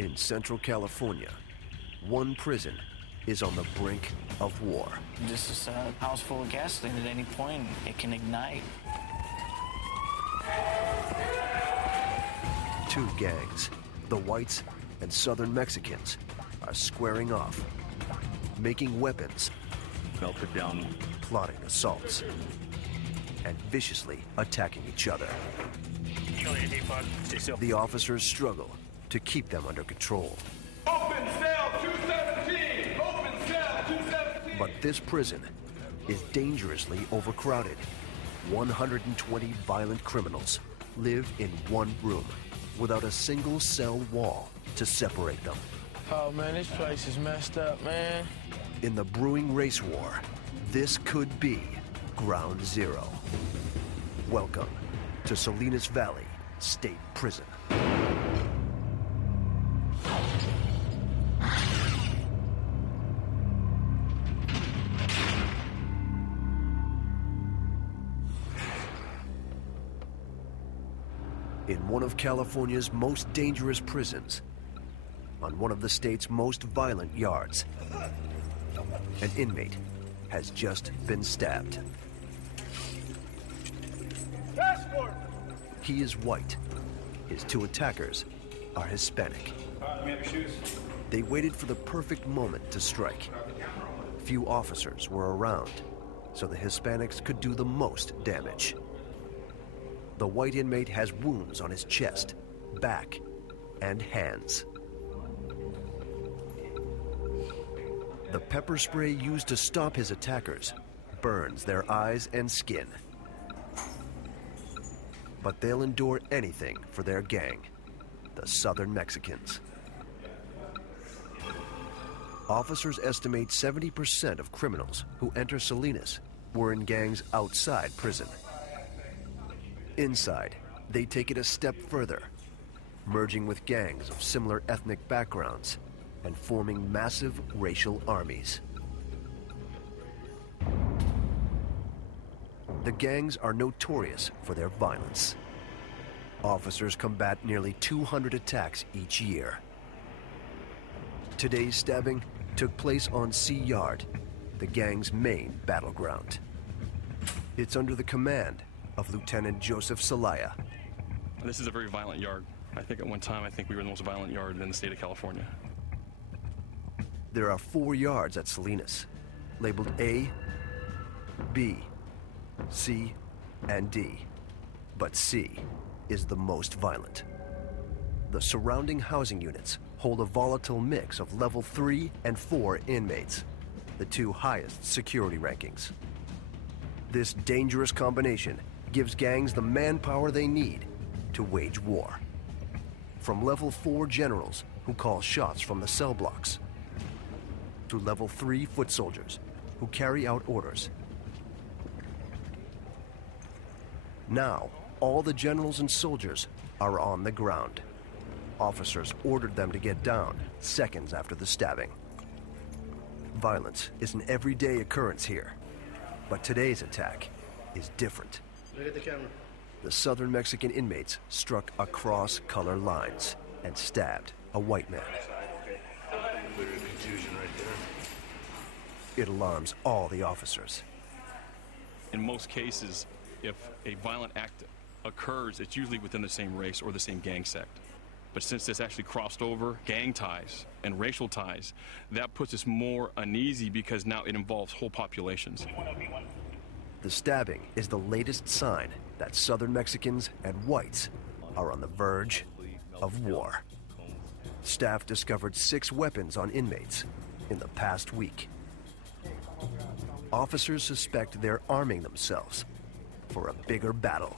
In Central California, one prison is on the brink of war. This is a house full of gasoline. At any point, it can ignite. Two gangs, the whites and Southern Mexicans, are squaring off, making weapons, melted down, plotting assaults, and viciously attacking each other. The officers struggle to keep them under control. Open cell 217! Open cell 217! But this prison is dangerously overcrowded. 120 violent criminals live in one room without a single cell wall to separate them. Oh man, this place is messed up, man. In the brewing race war, this could be ground zero. Welcome to Salinas Valley State Prison. In one of California's most dangerous prisons, on one of the state's most violent yards, an inmate has just been stabbed. Passport! He is white. His two attackers are Hispanic. Let me have your shoes. They waited for the perfect moment to strike. Few officers were around, so the Hispanics could do the most damage. The white inmate has wounds on his chest, back, and hands. The pepper spray used to stop his attackers burns their eyes and skin. But they'll endure anything for their gang, the Southern Mexicans. Officers estimate 70% of criminals who enter Salinas were in gangs outside prison. Inside, they take it a step further, merging with gangs of similar ethnic backgrounds and forming massive racial armies. The gangs are notorious for their violence. Officers combat nearly 200 attacks each year. Today's stabbing took place on Sea Yard, the gang's main battleground. It's under the command of Lieutenant Joseph Celaya. This is a very violent yard. I think at one time, we were the most violent yard in the state of California. There are 4 yards at Salinas, labeled A, B, C, and D. But C is the most violent. The surrounding housing units hold a volatile mix of level 3 and 4 inmates, the 2 highest security rankings. This dangerous combination gives gangs the manpower they need to wage war. From level 4 generals who call shots from the cell blocks, to level 3 foot soldiers who carry out orders. Now, all the generals and soldiers are on the ground. Officers ordered them to get down seconds after the stabbing. Violence is an everyday occurrence here, but today's attack is different. Look at the camera. The Southern Mexican inmates struck across color lines and stabbed a white man. Confusion right there. It alarms all the officers. In most cases, if a violent act occurs, it's usually within the same race or the same gang sect. But since this actually crossed over gang ties and racial ties, that puts us more uneasy because now it involves whole populations. The stabbing is the latest sign that Southern Mexicans and whites are on the verge of war. Staff discovered 6 weapons on inmates in the past week. Officers suspect they're arming themselves for a bigger battle.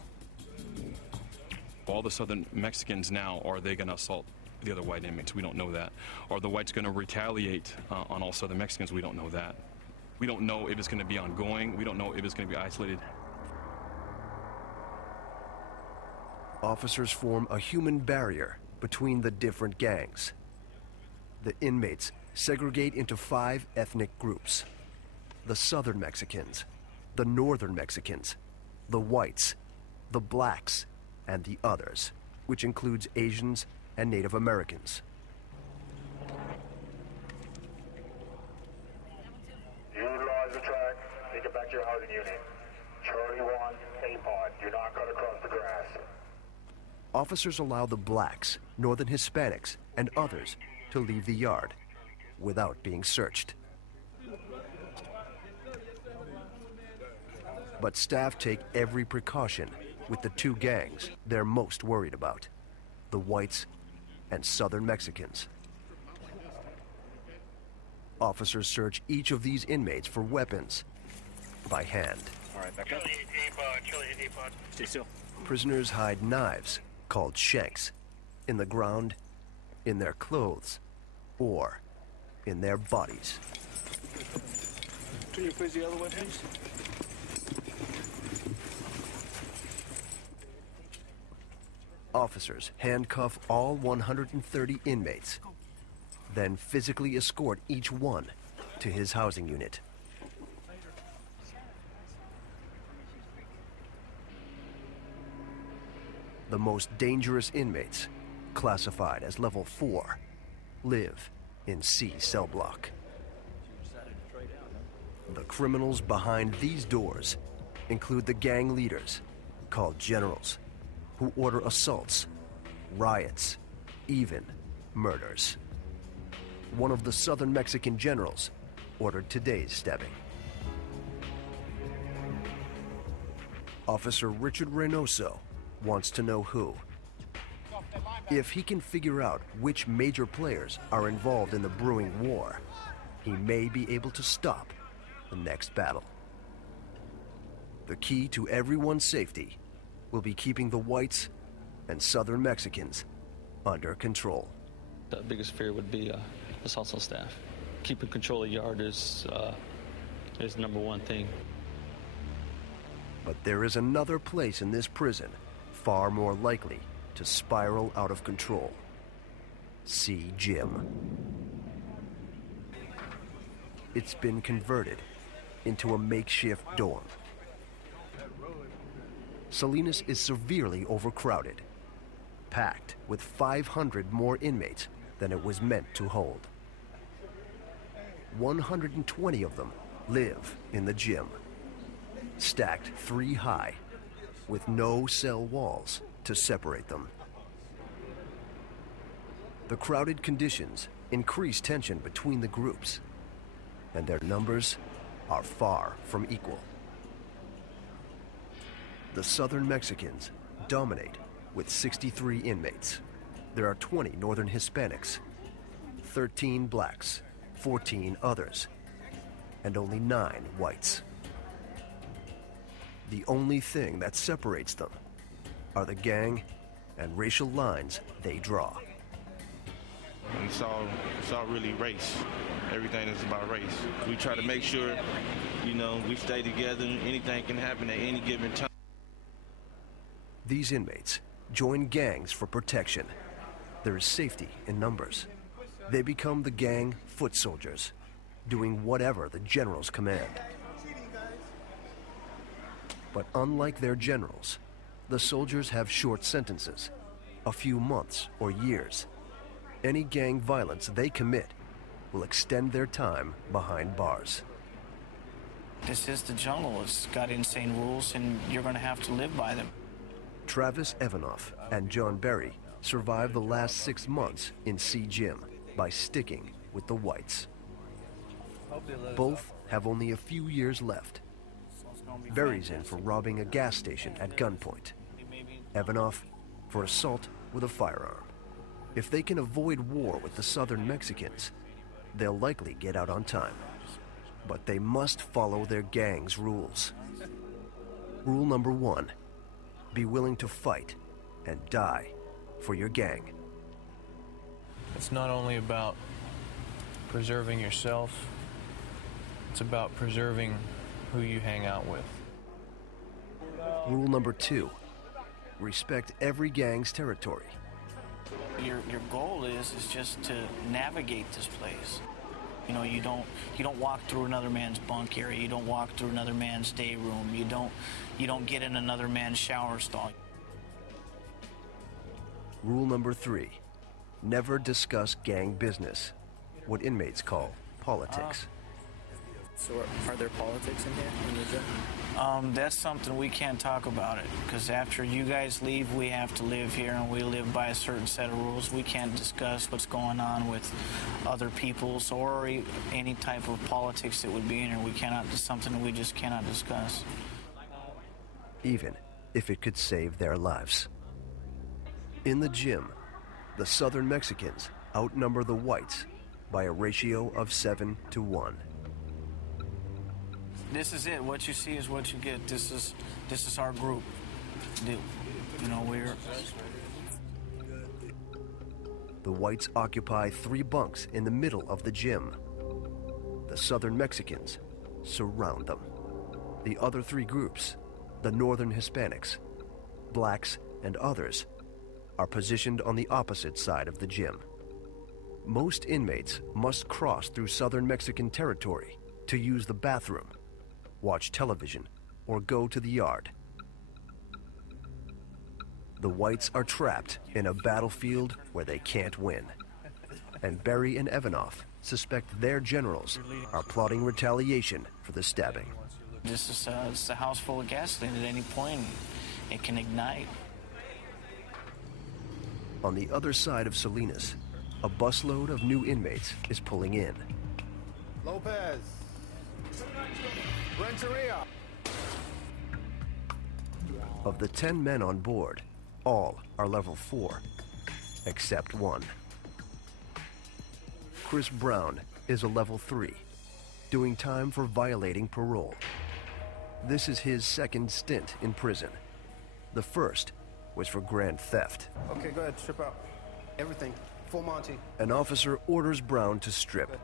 All the Southern Mexicans now, are they going to assault the other white inmates? We don't know that. Are the whites going to retaliate on all Southern Mexicans? We don't know that. We don't know if it's going to be ongoing. We don't know if it's going to be isolated. Officers form a human barrier between the different gangs. The inmates segregate into 5 ethnic groups: the Southern Mexicans, the Northern Mexicans, the whites, the blacks, and the others, which includes Asians and Native Americans. select your housing unit. Charlie 1, A-pod. Do not cut across the grass. Officers allow the blacks, Northern Hispanics, and others to leave the yard without being searched. But staff take every precaution with the two gangs they're most worried about, the whites and Southern Mexicans. Officers search each of these inmates for weapons by hand. All right, back up. Charlie, A-pod. Stay still. Prisoners hide knives, called shanks, in the ground, in their clothes, or in their bodies. Turn your face the other way, please. Officers handcuff all 130 inmates, then physically escort each one to his housing unit. The most dangerous inmates, classified as level 4, live in C cell block. The criminals behind these doors include the gang leaders, called generals, who order assaults, riots, even murders. One of the Southern Mexican generals ordered today's stabbing. Officer Richard Reynoso wants to know who. If he can figure out which major players are involved in the brewing war, he may be able to stop the next battle. The key to everyone's safety will be keeping the whites and Southern Mexicans under control. The biggest fear would be assaults on staff. Keeping control of the yard is the number one thing. But there is another place in this prison far more likely to spiral out of control. C Gym. It's been converted into a makeshift dorm. Salinas is severely overcrowded, packed with 500 more inmates than it was meant to hold. 120 of them live in the gym, stacked 3 high, with no cell walls to separate them. The crowded conditions increase tension between the groups, and their numbers are far from equal. The Southern Mexicans dominate with 63 inmates. There are 20 Northern Hispanics, 13 blacks, 14 others, and only 9 whites. The only thing that separates them are the gang and racial lines they draw. It's all really race. Everything is about race. We try to make sure, we stay together. Anything can happen at any given time. These inmates join gangs for protection. There is safety in numbers. They become the gang foot soldiers, doing whatever the generals command. But unlike their generals, the soldiers have short sentences, a few months or years. Any gang violence they commit will extend their time behind bars. This is the jungle. It's got insane rules, and you're going to have to live by them. Travis Evanoff and John Berry survived the last 6 months in C Gym by sticking with the whites. Both have only a few years left. Berry's in for robbing a gas station at gunpoint. Evanoff for assault with a firearm. If they can avoid war with the Southern Mexicans, they'll likely get out on time. But they must follow their gang's rules. Rule number 1, be willing to fight and die for your gang. It's not only about preserving yourself, it's about preserving who you hang out with. Rule number 2, respect every gang's territory. Your goal is just to navigate this place. You don't walk through another man's bunk area. You don't walk through another man's day room. You don't get in another man's shower stall. Rule number 3, never discuss gang business, what inmates call politics. So are there politics in here in the gym? That's something we can't talk about it, because after you guys leave, we have to live here, and we live by a certain set of rules. We can't discuss what's going on with other people's or any type of politics that would be in here. We cannot, it's something we just cannot discuss. Even if it could save their lives. In the gym, the Southern Mexicans outnumber the whites by a ratio of 7 to 1. This is it. What you see is what you get. This is our group. The whites occupy 3 bunks in the middle of the gym. The Southern Mexicans surround them. The other 3 groups, the Northern Hispanics, blacks, and others, are positioned on the opposite side of the gym. Most inmates must cross through Southern Mexican territory to use the bathroom, watch television, or go to the yard. The whites are trapped in a battlefield where they can't win. And Berry and Evanoff suspect their generals are plotting retaliation for the stabbing. This is it's a house full of gasoline. At any point, it can ignite. On the other side of Salinas, a busload of new inmates is pulling in. Lopez. Renteria. Of the 10 men on board, all are level 4, except one. Chris Brown is a level 3, doing time for violating parole. This is his second stint in prison. The first was for grand theft. Okay, go ahead, strip out. Everything. Full Monty. An officer orders Brown to strip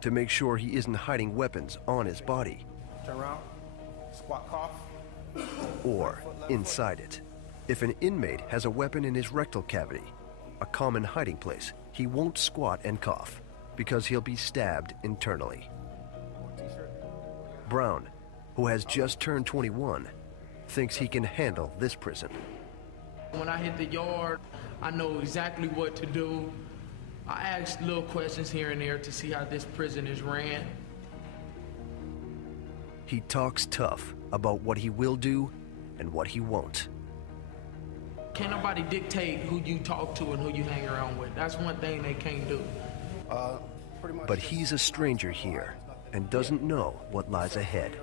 to make sure he isn't hiding weapons on his body. Turn around. Squat cough. Or inside it. If an inmate has a weapon in his rectal cavity, a common hiding place, he won't squat and cough because he'll be stabbed internally. Brown, who has just turned 21, thinks he can handle this prison. When I hit the yard, I know exactly what to do. I ask little questions here and there to see how this prison is ran. He talks tough about what he will do and what he won't. Can't nobody dictate who you talk to and who you hang around with. That's one thing they can't do. But he's a stranger here and doesn't know what lies ahead.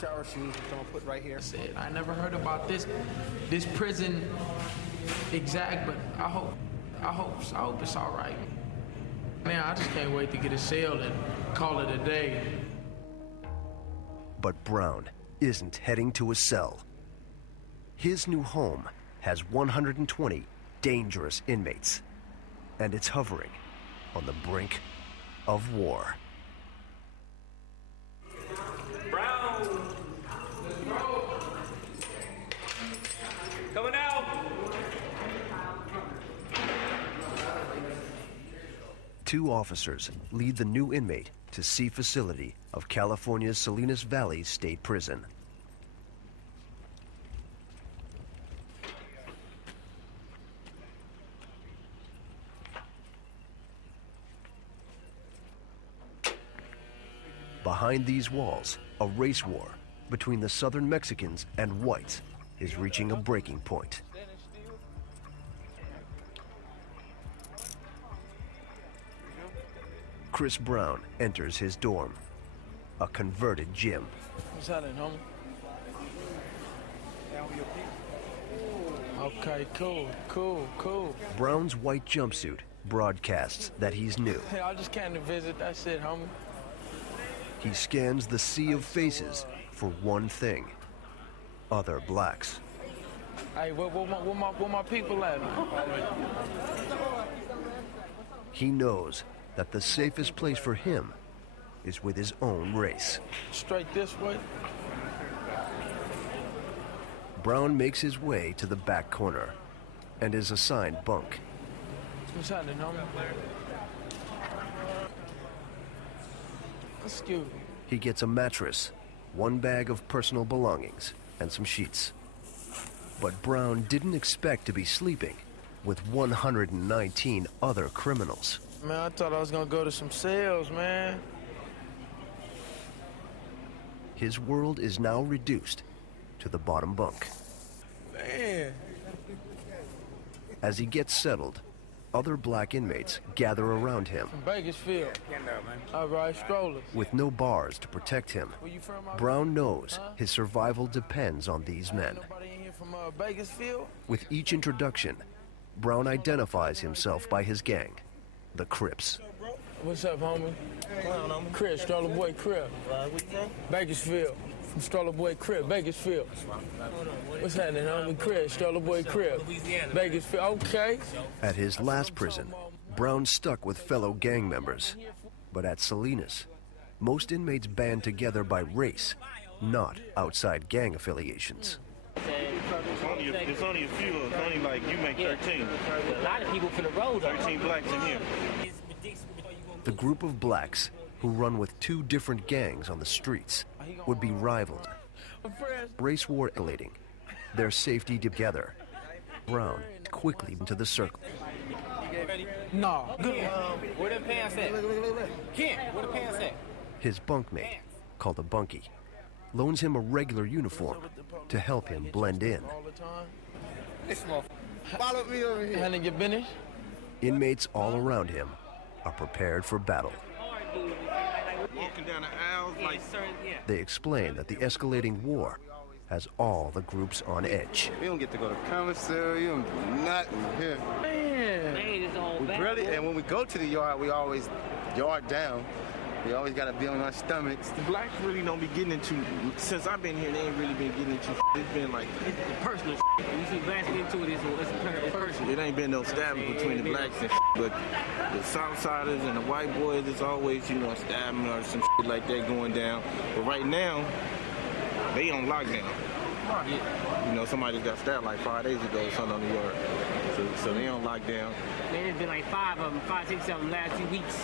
Shower shoes, don't put right here. I never heard about this prison exact, but I hope it's all right. Man, I just can't wait to get a cell and call it a day. But Brown isn't heading to a cell. His new home has 120 dangerous inmates, and it's hovering on the brink of war. Brown. Coming out. Two officers lead the new inmate to C facility of California's Salinas Valley State Prison. Behind these walls, a race war between the Southern Mexicans and whites is reaching a breaking point. Chris Brown enters his dorm, a converted gym. What's happening, homie? Okay, cool. Brown's white jumpsuit broadcasts that he's new. Hey, I just came to visit. That's it, homie. He scans the sea of faces for one thing: other blacks. Hey, where my people at? He knows that the safest place for him is with his own race. Straight this way. Brown makes his way to the back corner and is assigned bunk. What's happening, homie? Excuse me. He gets a mattress, one bag of personal belongings, and some sheets. But Brown didn't expect to be sleeping with 119 other criminals. Man, I thought I was gonna go to some cells, man. His world is now reduced to the bottom bunk. Man. As he gets settled, other black inmates gather around him. From Bakersfield. I ride strollers. With no bars to protect him, Brown knows his survival depends on these men. Nobody in here from Bakersfield? With each introduction, Brown identifies himself by his gang, the Crips. What's up, homie? Crip, Stroller Boy Crip. Bakersfield. From Stroller Boy Crip, Bakersfield. What's happening, homie? Crip, Stroller Boy Crip. Bakersfield, okay. At his last prison, Brown stuck with fellow gang members. But at Salinas, most inmates band together by race, not outside gang affiliations. It's only a few. It's only like you make 13. A lot of people from the road. 13 blacks in here. The group of blacks who run with two different gangs on the streets would be rivaled. Race war escalating, their safety together. Brown quickly into the circle. No. Where the pants at? Kent, where the pants at? His bunkmate, called a bunkie, loans him a regular uniform to help him blend in. Follow me over here. Handling your business? Inmates all around him are prepared for battle. Walking down the aisles like... They explain that the escalating war has all the groups on edge. We don't get to go to commissary, nothing here. Man, we barely, and when we go to the yard, we always yard down. We always got to be on our stomachs. The blacks really don't be getting into, since I've been here, they ain't really been getting into It's been like... It's personal You see blacks get into it, it's personal. It ain't been no stabbing between the blacks and but the Southsiders and the white boys, it's always, you know, a stabbing or some like that going down. But right now, they on lockdown. You know, somebody just got stabbed like 5 days ago or something on the yard. So they on lockdown. Man, it's been like 5 of them, 5, 6 of them last 2 weeks.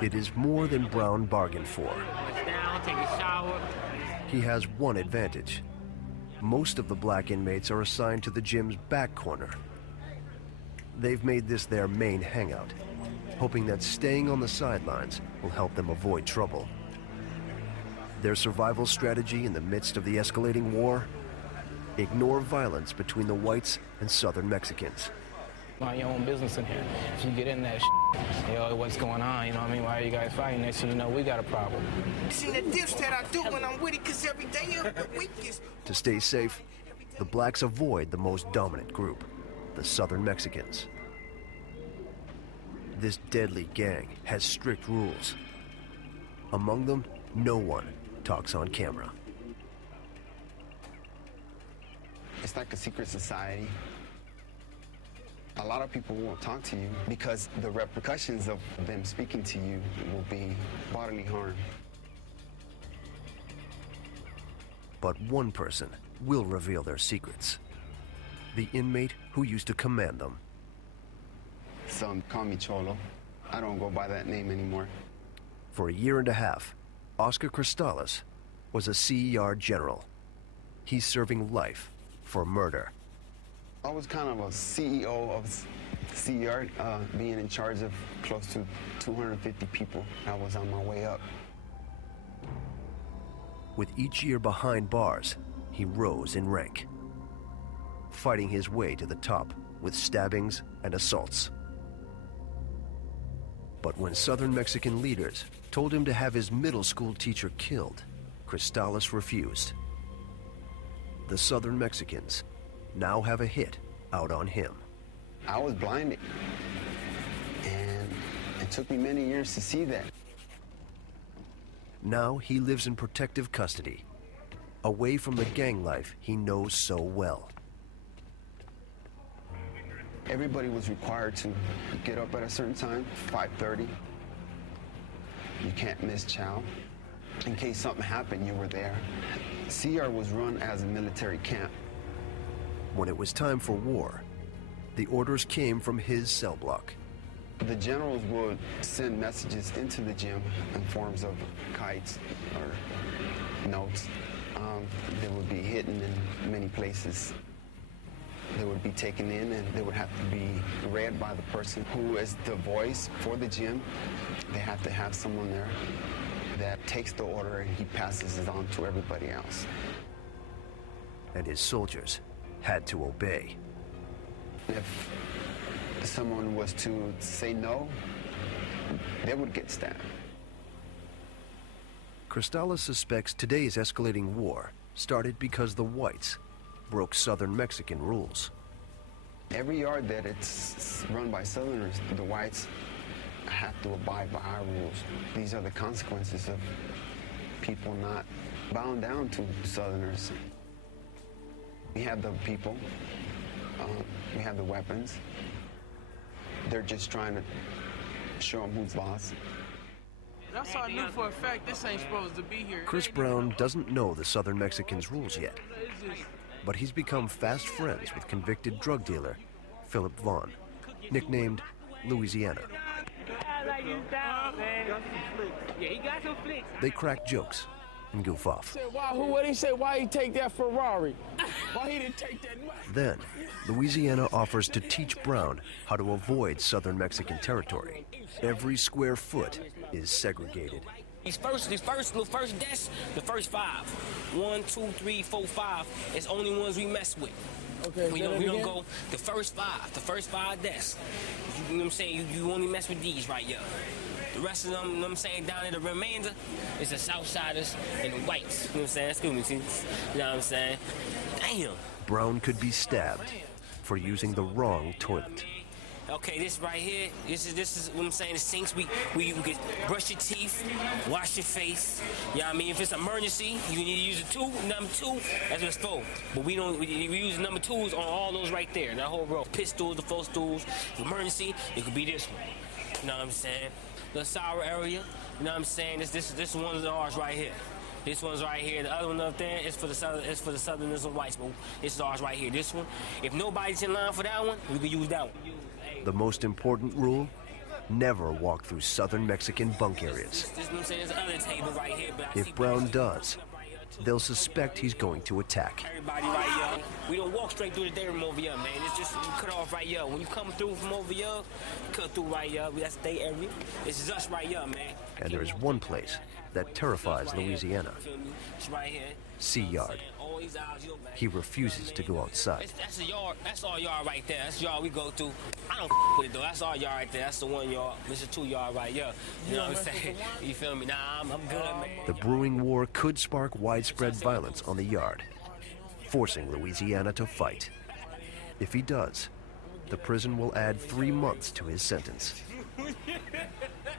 It is more than Brown bargained for. Down, take a shower. He has one advantage. Most of the black inmates are assigned to the gym's back corner. They've made this their main hangout, hoping that staying on the sidelines will help them avoid trouble. Their survival strategy in the midst of the escalating war? Ignore violence between the whites and Southern Mexicans. Mind your own business in here. If you get in that yo, what's going on, you know what I mean? Why are you guys fighting? Next thing you know, we got a problem. See the dips that I do when I'm with it, because every day of the week is... To stay safe, the blacks avoid the most dominant group, the Southern Mexicans. This deadly gang has strict rules. Among them, no one talks on camera. It's like a secret society. A lot of people won't talk to you because the repercussions of them speaking to you will be bodily harm. But one person will reveal their secrets. The inmate who used to command them. Some call me Cholo. I don't go by that name anymore. For a year and a half, Oscar Cristales was a CER general. He's serving life for murder. I was kind of a CEO of CER, being in charge of close to 250 people. I was on my way up. With each year behind bars, he rose in rank, fighting his way to the top with stabbings and assaults. But when Southern Mexican leaders told him to have his middle school teacher killed, Cristales refused. The Southern Mexicans now have a hit out on him. I was blinded, and it took me many years to see that. Now he lives in protective custody, away from the gang life he knows so well. Everybody was required to get up at a certain time, 5:30. You can't miss chow. In case something happened, you were there. CR was run as a military camp. When it was time for war, the orders came from his cell block. The generals would send messages into the gym in forms of kites or notes. They would be hidden in many places. They would be taken in and they would have to be read by the person who is the voice for the gym. They have to have someone there that takes the order and he passes it on to everybody else. And his soldiers had to obey. If someone was to say no, they would get stabbed. Cristales suspects today's escalating war started because the whites broke Southern Mexican rules. Every yard that it's run by Southerners, the whites have to abide by our rules. These are the consequences of people not bound down to Southerners. We have the people, we have the weapons. They're just trying to show them who's boss. That's all I knew for a fact. This ain't supposed to be here. Chris Brown doesn't know the Southern Mexicans' rules yet, but he's become fast friends with convicted drug dealer Philip Vaughn, nicknamed Louisiana. They crack jokes and goof off. What he said? Why he take that Ferrari? Why he didn't take that? Then, Louisiana offers to teach Brown how to avoid Southern Mexican territory. Every square foot is segregated. These first desks, the first 5. 1, 2, 3, 4, 5 is only ones we mess with. Okay, we don't go the first 5 desks. You know what I'm saying? You only mess with these right here. The rest of them, you know what I'm saying, down in the remainder is the Southsiders and the whites. You know what I'm saying? Excuse me, see? You know what I'm saying? Damn. Brown could be stabbed for using the wrong toilet. Okay, this right here, this is what I'm saying, the sinks, we can brush your teeth, wash your face. You know what I mean? If it's an emergency, you need to use a tool, number 2, that's what it's for. But we use number 2s on all those right there. That whole row, pit stools, the 4 stools. Emergency, it could be this one. You know what I'm saying? The sour area, you know what I'm saying? This one of ours right here. This one's right here. The other one up there is for the Southerners and whites, but this is ours right here. This one, if nobody's in line for that one, we can use that one. The most important rule, never walk through Southern Mexican bunk areas. If Brown does, they'll suspect he's going to attack. Everybody right here, we don't walk straight through the day room over here, man. It's just, you cut off right here. When you come through from over here, cut through right here. That's their area. This is us right here, man. And there is one place that terrifies Louisiana. It's right here. Sea Yard. He refuses to go outside. That's a yard. That's our yard right there. That's the yard we go through. I don't with it though. That's our yard right there. That's the 1 yard. This is 2 yard right here. You know what I'm saying? You feel me? Nah, I'm good, man. The brewing war could spark widespread violence on the yard, forcing Louisiana to fight. If he does, the prison will add 3 months to his sentence.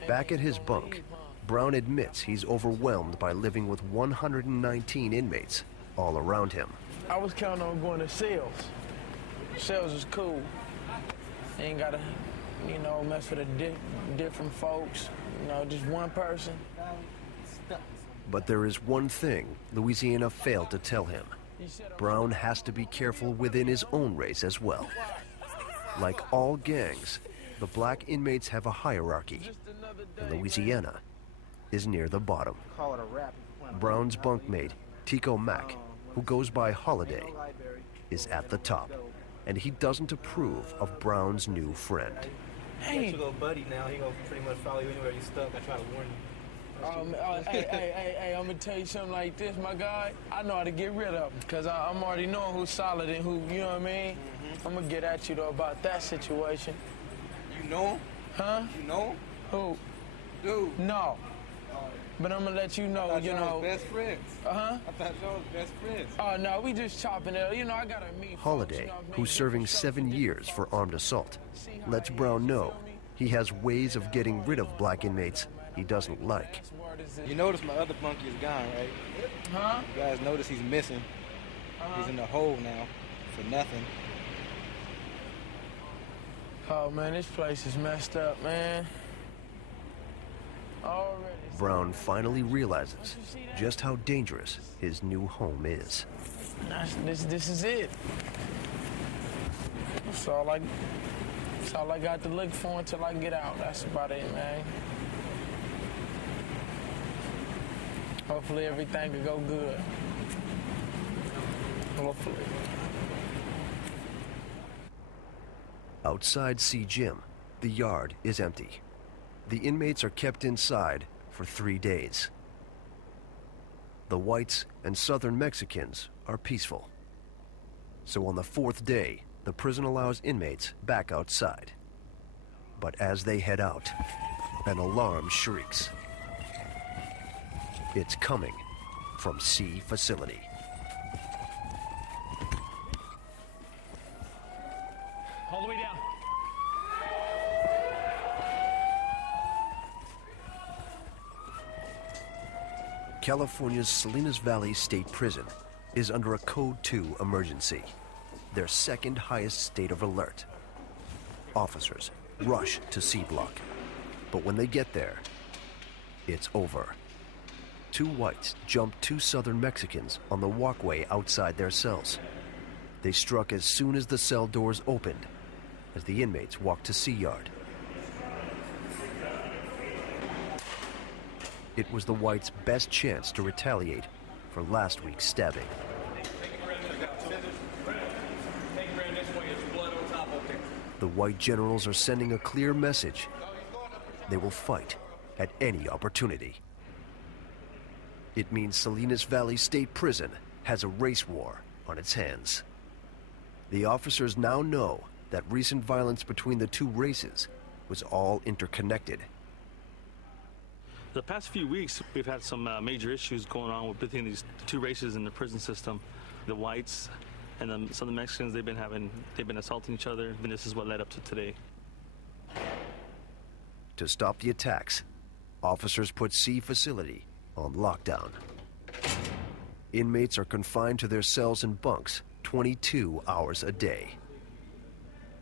Back at his bunk, Brown admits he's overwhelmed by living with 119 inmates all around him. I was counting on going to sales. Sales is cool. Ain't gotta, mess with different folks. Just one person. But there is one thing Louisiana failed to tell him. Brown has to be careful within his own race as well. Like all gangs, the black inmates have a hierarchy, and Louisiana is near the bottom. Brown's bunkmate, Tico Mack, who goes by Holiday, is at the top, and he doesn't approve of Brown's new friend. Hey, you go buddy now. He gonna pretty much follow you anywhere you stuck. I try to warn you. Hey, I'm gonna tell you something like this, my guy. I know how to get rid of him, because I'm already knowing who's solid and who, you know what I mean? I'm gonna get at you, though, about that situation. You know him? Huh? You know him? Who? Dude. No. But I'm gonna let you know, I thought y'all was best friends. Uh-huh. I thought y'all was best friends. Oh, no, we just chopping it. I gotta meet Holiday, who's serving 7 years for armed assault, lets Brown know he has ways of getting rid of black inmates he doesn't like. You notice my other bunkie is gone, right? Huh? You guys notice he's missing. He's in the hole now for nothing. Oh, man, this place is messed up, man. Already. Brown finally realizes just how dangerous his new home is. This is it. That's all I got to look for until I get out. That's about it, man. Hopefully everything will go good. Hopefully. Outside C Gym, the yard is empty. The inmates are kept inside for 3 days. The whites and southern Mexicans are peaceful. So on the fourth day, the prison allows inmates back outside. But as they head out, an alarm shrieks. It's coming from C facility. All the way down. California's Salinas Valley State Prison is under a Code 2 emergency, their second highest state of alert. Officers rush to C block, but when they get there, it's over. Two whites jumped two southern Mexicans on the walkway outside their cells. They struck as soon as the cell doors opened, as the inmates walked to C yard. It was the whites' best chance to retaliate for last week's stabbing. The white generals are sending a clear message. They will fight at any opportunity. It means Salinas Valley State Prison has a race war on its hands. The officers now know that recent violence between the two races was all interconnected. The past few weeks, we've had some major issues going on between these two races in the prison system. The whites and some of the Mexicans, they've been assaulting each other, and this is what led up to today. To stop the attacks, officers put C facility on lockdown. Inmates are confined to their cells and bunks 22 hours a day.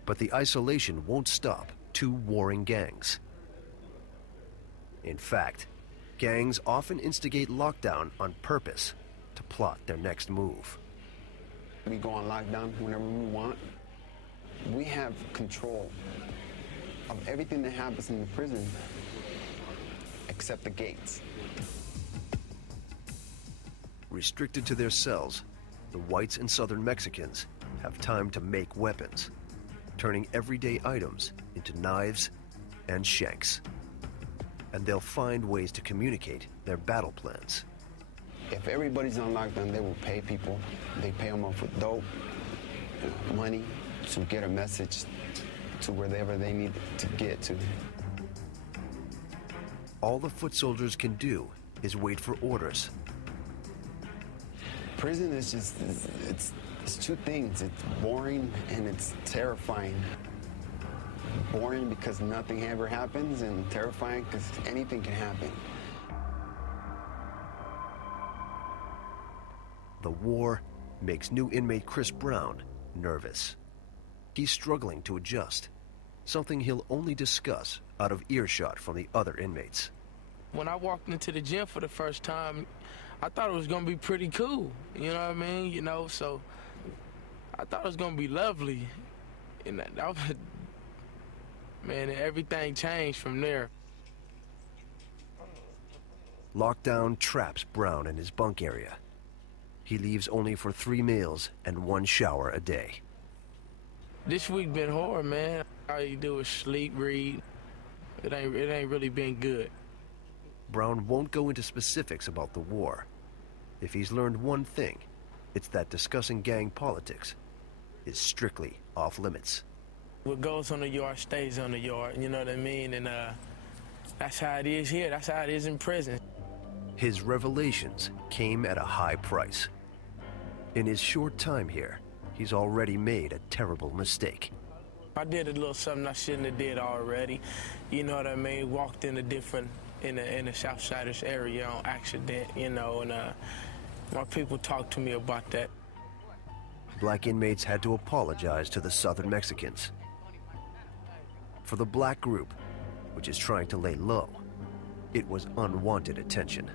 But the isolation won't stop two warring gangs. In fact, gangs often instigate lockdown on purpose to plot their next move. We go on lockdown whenever we want. We have control of everything that happens in the prison except the gates. Restricted to their cells, the whites and southern Mexicans have time to make weapons, turning everyday items into knives and shanks. And they'll find ways to communicate their battle plans. If everybody's on lockdown, they will pay people. They pay them off with dope, money, to get a message to wherever they need to get to. All the foot soldiers can do is wait for orders. Prison is just, it's two things. It's boring and it's terrifying. Boring because nothing ever happens, and terrifying because anything can happen. The war makes new inmate Chris Brown nervous. He's struggling to adjust, something he'll only discuss out of earshot from the other inmates. When I walked into the gym for the first time, I thought it was gonna be pretty cool, you know what I mean? You know, so I thought it was gonna be lovely. And that was, man, everything changed from there. Lockdown traps Brown in his bunk area. He leaves only for 3 meals and 1 shower a day. This week been hard, man. All you do is sleep, read. It ain't really been good. Brown won't go into specifics about the war. If he's learned one thing, it's that discussing gang politics is strictly off limits. What goes on the yard stays on the yard, you know what I mean? And that's how it is here. That's how it is in prison. His revelations came at a high price. In his short time here, he's already made a terrible mistake. I did a little something I shouldn't have did already. You know what I mean? Walked in a different, in the Southsiders area on accident, you know, and my people talked to me about that. Black inmates had to apologize to the Southern Mexicans. For the black group, which is trying to lay low, it was unwanted attention.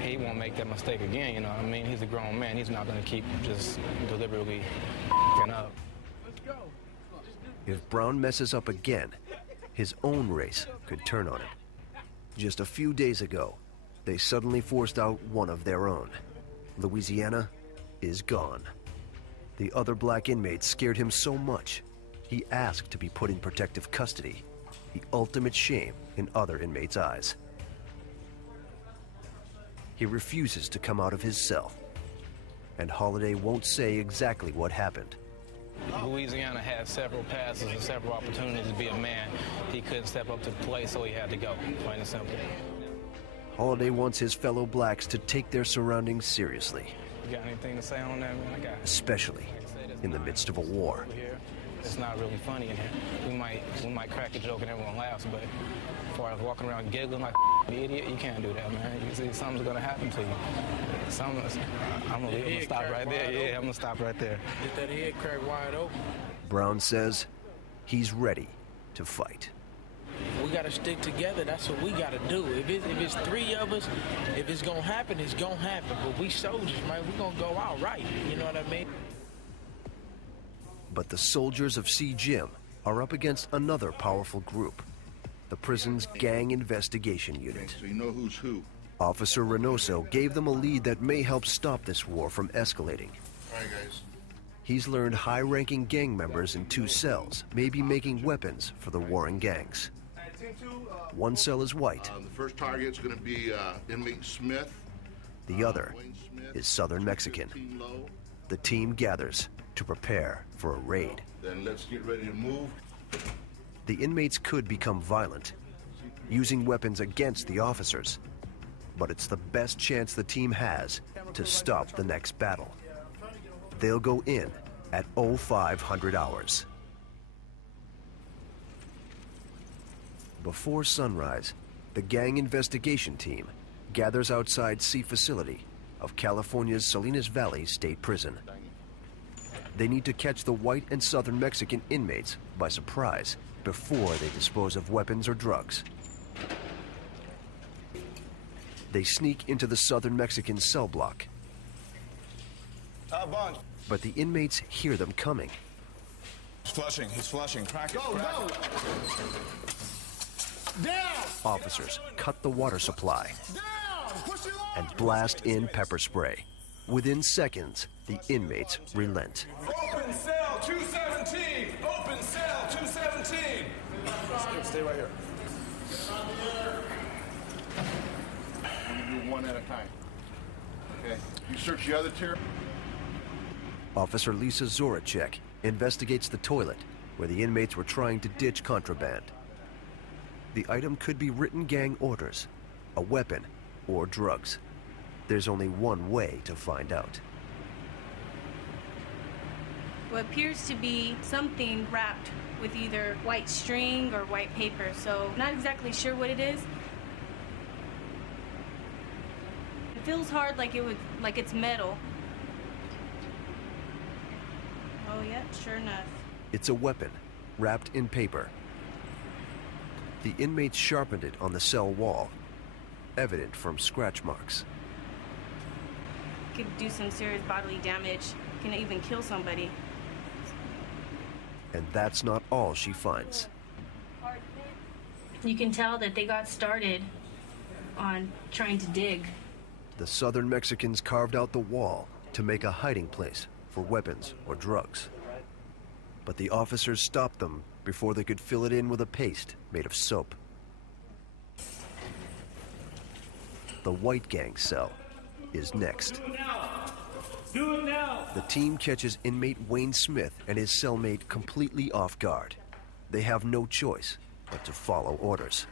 He won't make that mistake again, you know what I mean? He's a grown man. He's not going to keep just deliberately f***ing up. If Brown messes up again, his own race could turn on him. Just a few days ago, they suddenly forced out one of their own. Louisiana is gone. The other black inmates scared him so much, he asked to be put in protective custody, the ultimate shame in other inmates' eyes. He refuses to come out of his cell. And Holiday won't say exactly what happened. Louisiana had several passes and several opportunities to be a man. He couldn't step up to the plate, so he had to go, plain and simple. Holiday wants his fellow blacks to take their surroundings seriously. You got anything to say on that, man? Especially in the midst of a war. It's not really funny in here. We might crack a joke and everyone laughs, but as far as walking around giggling like an idiot, you can't do that, man. You see, something's gonna happen to you. I'm gonna stop right there. Yeah, I'm gonna stop right there. Get that head crack wide open. Brown says he's ready to fight. We gotta stick together. That's what we gotta do. If it's three of us, if it's gonna happen, it's gonna happen. But we soldiers, man, we gonna go out right. You know what I mean? But the soldiers of C. Jim are up against another powerful group, the prison's Gang Investigation Unit. So you know who's who. Officer Reynoso gave them a lead that may help stop this war from escalating. All right, guys. He's learned high-ranking gang members in 2 cells may be making weapons for the warring gangs. One cell is white. The first target's going to be inmate Smith. The other is Southern Mexican. The team gathers to prepare for a raid. Then let's get ready to move. The inmates could become violent, using weapons against the officers. But it's the best chance the team has to stop the next battle. They'll go in at 0500 hours. Before sunrise, the gang investigation team gathers outside C facility of California's Salinas Valley State Prison. They need to catch the white and Southern Mexican inmates by surprise before they dispose of weapons or drugs. They sneak into the Southern Mexican cell block. But the inmates hear them coming. He's flushing. Crack it. Go! Down! Officers cut the water supply Down! and blast in pepper spray. Within seconds, the inmates relent. Open cell 217! Open cell 217! Stay right here. You do one at a time. Okay. You search the other tier. Officer Lisa Zoracek investigates the toilet where the inmates were trying to ditch contraband. The item could be written gang orders, a weapon, or drugs. There's only one way to find out. What appears to be something wrapped with either white string or white paper, so not exactly sure what it is. It feels hard like it's metal. Oh yeah, sure enough. It's a weapon, wrapped in paper. The inmates sharpened it on the cell wall, evident from scratch marks. Could do some serious bodily damage, can even kill somebody. And that's not all she finds. You can tell that they got started on trying to dig. The Southern Mexicans carved out the wall to make a hiding place for weapons or drugs. But the officers stopped them before they could fill it in with a paste made of soap. The white gang cell is next. Do it now! The team catches inmate Wayne Smith and his cellmate completely off guard. They have no choice but to follow orders.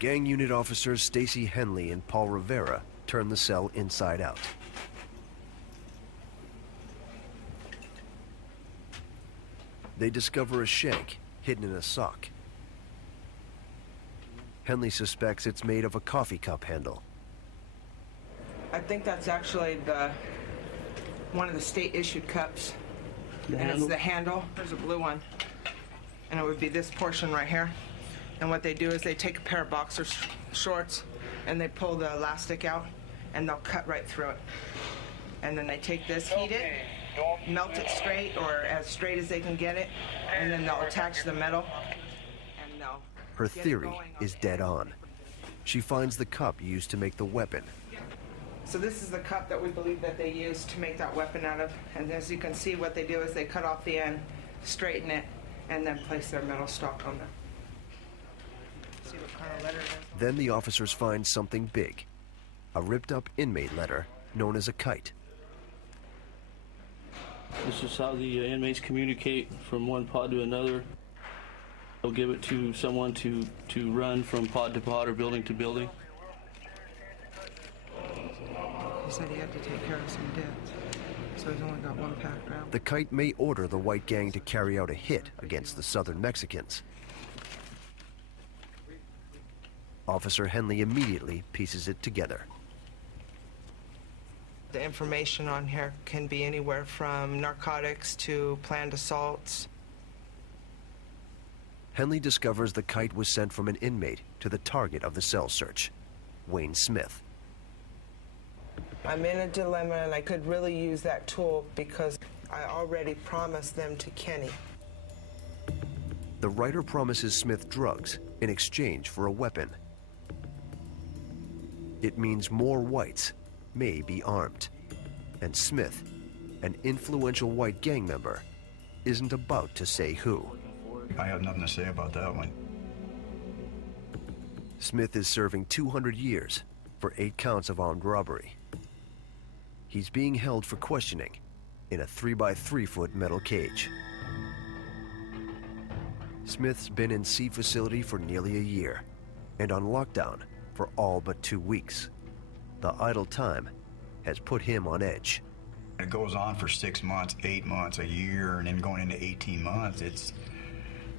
Gang unit officers Stacy Henley and Paul Rivera turn the cell inside out. They discover a shank hidden in a sock. Henley suspects it's made of a coffee cup handle. I think that's actually one of the state-issued cups. It's the handle. There's a blue one. And it would be this portion right here. And what they do is they take a pair of boxer shorts and they pull the elastic out and they'll cut right through it. And then they take this, heat it, melt it straight or as straight as they can get it, and then they'll attach the metal and they'll Her theory is dead on. She finds the cup used to make the weapon. So this is the cup that we believe that they used to make that weapon out of. And as you can see, what they do is they cut off the end, straighten it, and then place their metal stock on there. See what kind of letter it is? Then the officers find something big a ripped-up inmate letter known as a kite. This is how the inmates communicate from one pod to another. They'll give it to someone to run from pod to pod or building to building. He said he had to take care of some debts, so he's only got one packed round. The kite may order the white gang to carry out a hit against the southern Mexicans. Officer Henley immediately pieces it together. The information on here can be anywhere from narcotics to planned assaults. Henley discovers the kite was sent from an inmate to the target of the cell search, Wayne Smith. I'm in a dilemma, and I could really use that tool because I already promised them to Kenny. The writer promises Smith drugs in exchange for a weapon. It means more whites may be armed, and Smith, an influential white gang member, isn't about to say who. I have nothing to say about that one. Smith is serving 200 years for 8 counts of armed robbery. He's being held for questioning in a 3-by-3-foot metal cage. Smith's been in C facility for nearly a year and on lockdown for all but 2 weeks. The idle time has put him on edge. It goes on for 6 months, 8 months, a year, and then going into 18 months. It's,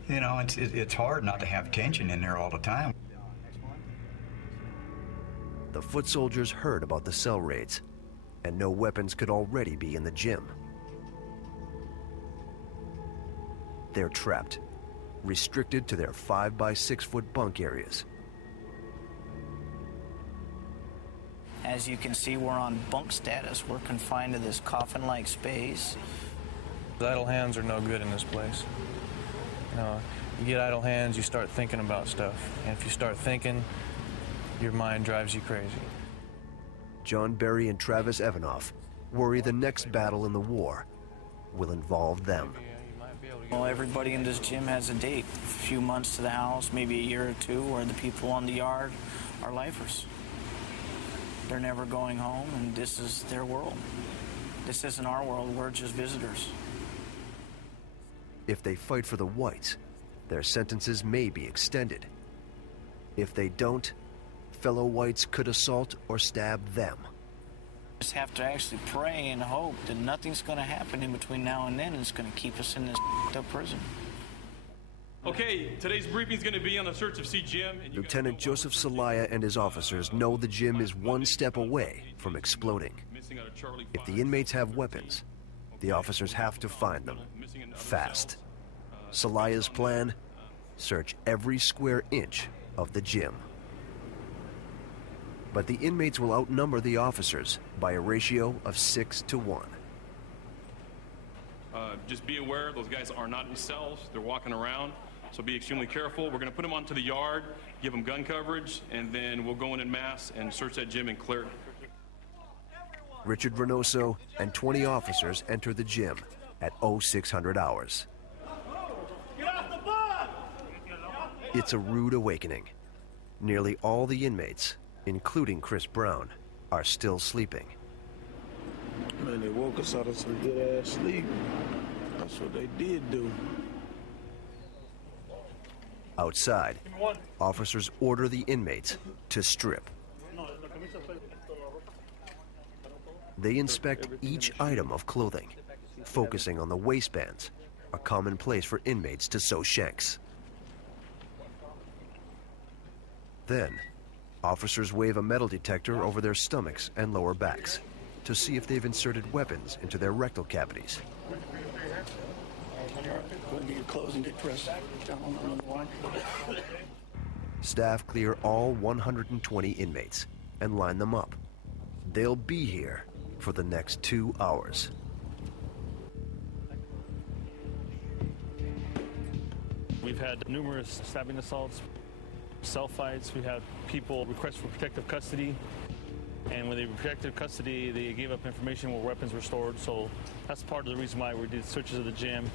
you know, it's hard not to have tension in there all the time. The foot soldiers heard about the cell raids, and no weapons could already be in the gym. They're trapped, restricted to their 5-by-6-foot bunk areas. As you can see, we're on bunk status. We're confined to this coffin-like space. Idle hands are no good in this place. You get idle hands, you start thinking about stuff. And if you start thinking, your mind drives you crazy. John Berry and Travis Evanoff worry the next battle in the war will involve them. Well, everybody in this gym has a date. A few months to the house, maybe a year or two, where the people on the yard are lifers. They're never going home, and this is their world. This isn't our world. We're just visitors. If they fight for the whites, their sentences may be extended. If they don't, fellow whites could assault or stab them. Just have to actually pray and hope that nothing's going to happen in between now and then. It's going to keep us in this up prison. Okay, today's briefing is going to be on the search of C Gym. Lieutenant Joseph Celaya and his officers know the gym is one step away from exploding. If the inmates have weapons, the officers have to find them fast. Celaya's plan: search every square inch of the gym. But the inmates will outnumber the officers by a ratio of 6 to 1. Just be aware, those guys are not in cells. They're walking around, so be extremely careful. We're going to put them onto the yard, give them gun coverage, and then we'll go in mass and search that gym and clear it. Richard Reynoso and 20 officers enter the gym at 0600 hours. It's a rude awakening. Nearly all the inmates, including Chris Brown, are still sleeping. Man, they woke us out of some good-ass sleep. That's what they did do. Outside, officers order the inmates to strip. They inspect each item of clothing, focusing on the waistbands, a common place for inmates to sew shanks. Then, officers wave a metal detector over their stomachs and lower backs to see if they've inserted weapons into their rectal cavities. Go and get your clothes and get dressed. Down on the line. Staff clear all 120 inmates and line them up. They'll be here for the next 2 hours. We've had numerous stabbing assaults, cell fights. We had people request for protective custody. And when they were protective custody, they gave up information where weapons were stored. So that's part of the reason why we did searches of the gym.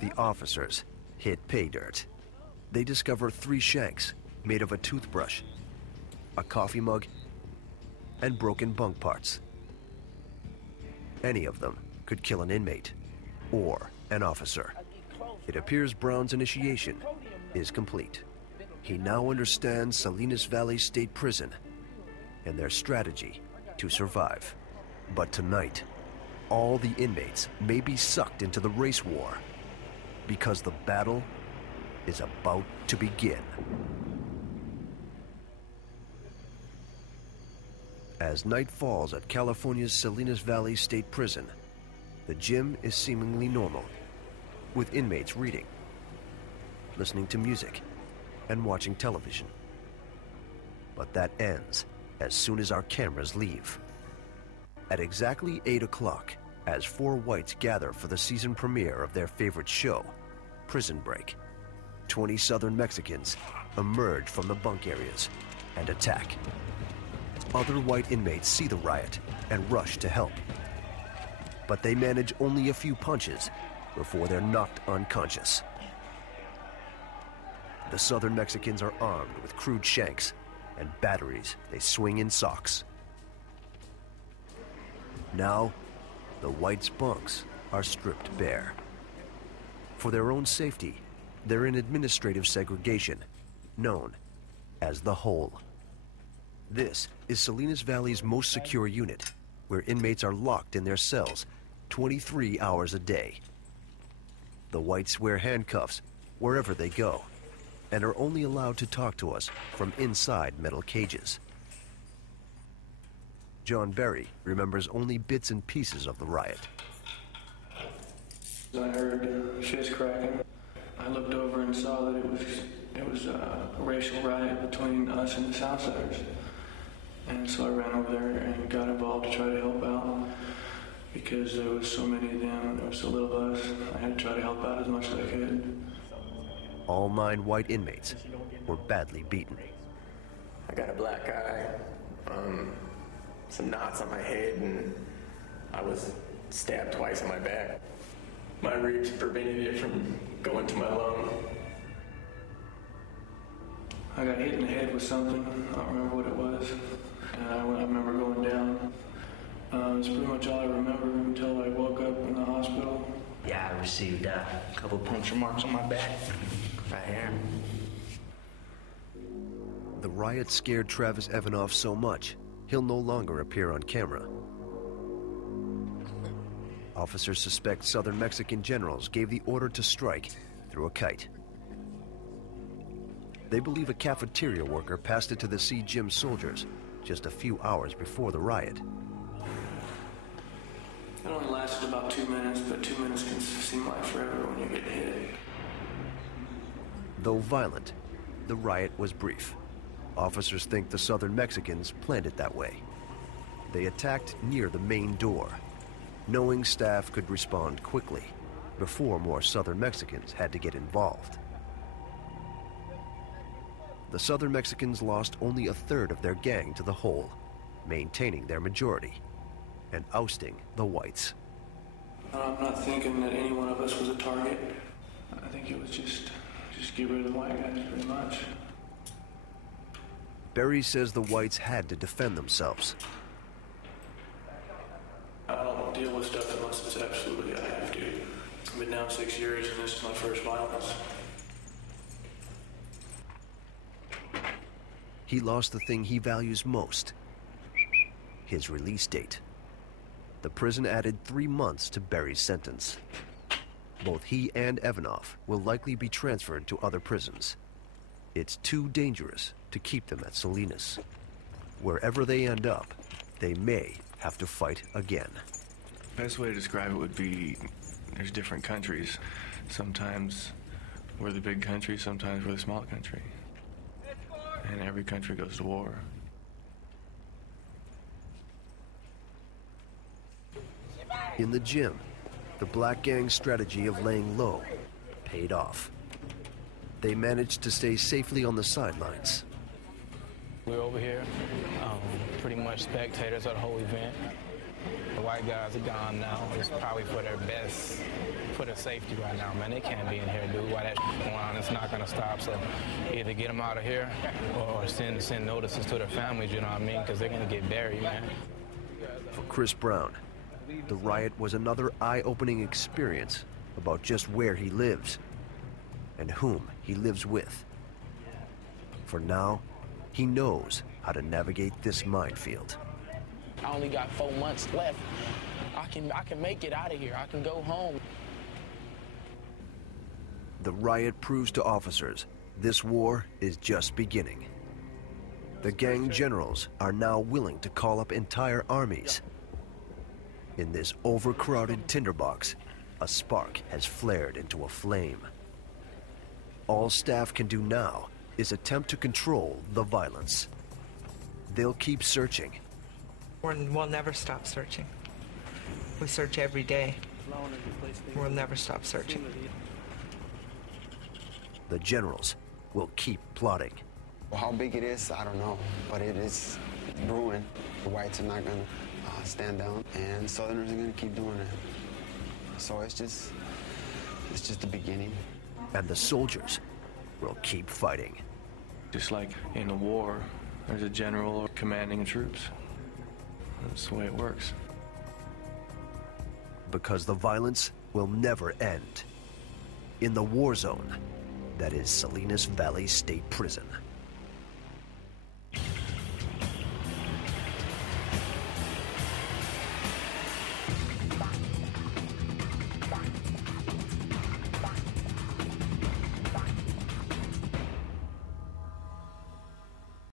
The officers hit pay dirt. They discover 3 shanks, made of a toothbrush, a coffee mug, and broken bunk parts. Any of them could kill an inmate or an officer. It appears Brown's initiation is complete. He now understands Salinas Valley State Prison and their strategy to survive. But tonight, all the inmates may be sucked into the race war because the battle is about to begin. As night falls at California's Salinas Valley State Prison, the gym is seemingly normal, with inmates reading, listening to music, and watching television. But that ends as soon as our cameras leave. At exactly 8 o'clock, as 4 whites gather for the season premiere of their favorite show, Prison Break, 20 Southern Mexicans emerge from the bunk areas and attack. Other white inmates see the riot and rush to help. But they manage only a few punches before they're knocked unconscious. The Southern Mexicans are armed with crude shanks and batteries they swing in socks. Now, the whites' bunks are stripped bare. For their own safety, they're in administrative segregation, known as the Hole. This is Salinas Valley's most secure unit, where inmates are locked in their cells 23 hours a day. The whites wear handcuffs wherever they go, and are only allowed to talk to us from inside metal cages. John Berry remembers only bits and pieces of the riot. I heard fist cracking. I looked over and saw that it was a racial riot between us and the Southsiders. And so I ran over there and got involved to try to help out. Because there was so many of them and there was so little of us, I had to try to help out as much as I could. All 9 white inmates were badly beaten. I got a black eye, some knots on my head, and I was stabbed twice in my back. My ribs prevented it from going to my lung. I got hit in the head with something. I don't remember what it was. And I remember going down. That's pretty much all I remember until I woke up in the hospital. Yeah, I received a couple puncture marks on my back, right here. The riot scared Travis Evanoff so much, he'll no longer appear on camera. Officers suspect Southern Mexican generals gave the order to strike through a kite. They believe a cafeteria worker passed it to the Sea Gym soldiers just a few hours before the riot. It only lasted about 2 minutes, but 2 minutes can seem like forever when you get hit. Though violent, the riot was brief. Officers think the Southern Mexicans planned it that way. They attacked near the main door, knowing staff could respond quickly before more Southern Mexicans had to get involved. The Southern Mexicans lost only a third of their gang to the Hole, maintaining their majority and ousting the whites. I'm not thinking that any one of us was a target. I think it was just get rid of the white guys, pretty much. Berry says the whites had to defend themselves. I don't deal with stuff unless it's absolutely I have to. I've been down 6 years and this is my first violence. He lost the thing he values most, his release date. The prison added 3 months to Berry's sentence. Both he and Evanoff will likely be transferred to other prisons. It's too dangerous to keep them at Salinas. Wherever they end up, they may have to fight again. Best way to describe it would be there's different countries. Sometimes we're the big country, sometimes we're the small country. And every country goes to war. In the gym, the black gang's strategy of laying low paid off. They managed to stay safely on the sidelines. We're over here, pretty much spectators of the whole event. The white guys are gone now. It's probably for their best for their safety right now, man. They can't be in here, dude. While that going on, it's not gonna stop. So either get them out of here or send notices to their families, you know what I mean? Because they're gonna get buried, man. For Chris Brown, the riot was another eye-opening experience about just where he lives and whom he lives with. For now, he knows how to navigate this minefield. I only got 4 months left. I can make it out of here. I can go home. The riot proves to officers this war is just beginning. The gang generals are now willing to call up entire armies. In this overcrowded tinderbox, a spark has flared into a flame. All staff can do now is attempt to control the violence. They'll keep searching. We'll never stop searching. We search every day. We'll never stop searching. The generals will keep plotting. How big it is, I don't know, but it's brewing. The whites are not going to stand down, and Southerners are going to keep doing it. So it's just the beginning. And the soldiers will keep fighting. Just like in a war, there's a general commanding the troops. That's the way it works. Because the violence will never end. In the war zone, that is Salinas Valley State Prison.